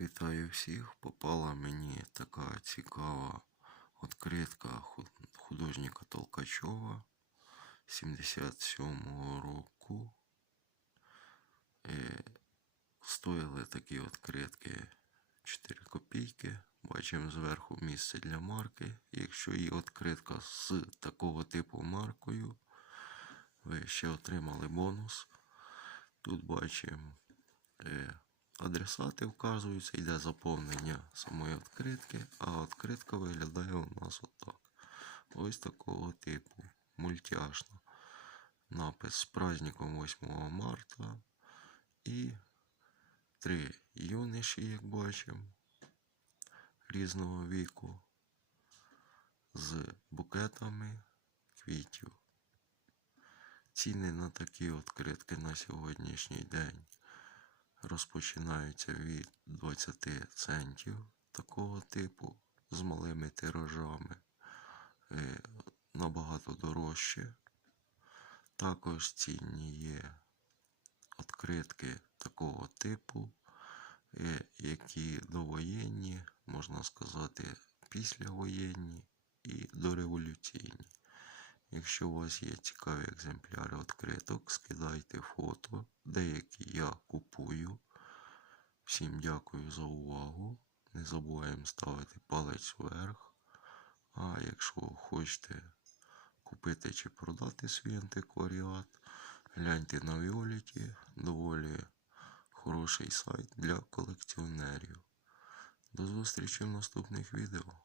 Вітаю всіх. Попала мені така цікава відкритка художника Толкачова 77-го року. Е, Стоїли такі відкритки 4 копійки. Бачимо зверху місце для марки. Якщо є відкритка з такого типу маркою, ви ще отримали бонус. Тут бачимо е, адресати вказуються, йде заповнення самої відкритки, а відкритка виглядає у нас отак. Ось такого типу, мультяшна. Напис з праздником 8 марта. І три юниші, як бачимо, різного віку, з букетами квітів. Ціни на такі відкритки на сьогоднішній день розпочинаються від 20 центів такого типу з малими тиражами е, набагато дорожче. Також цінні є відкритки такого типу, е, які довоєнні, можна сказати, післявоєнні і дореволюційні. Якщо у вас є цікаві екземпляри відкриток, скидайте фото. Деякі я. Всім дякую за увагу. Не забуваємо ставити палець вверх. А якщо хочете купити чи продати свій антикваріат, гляньте на Віоліті. Доволі хороший сайт для колекціонерів. До зустрічі в наступних відео.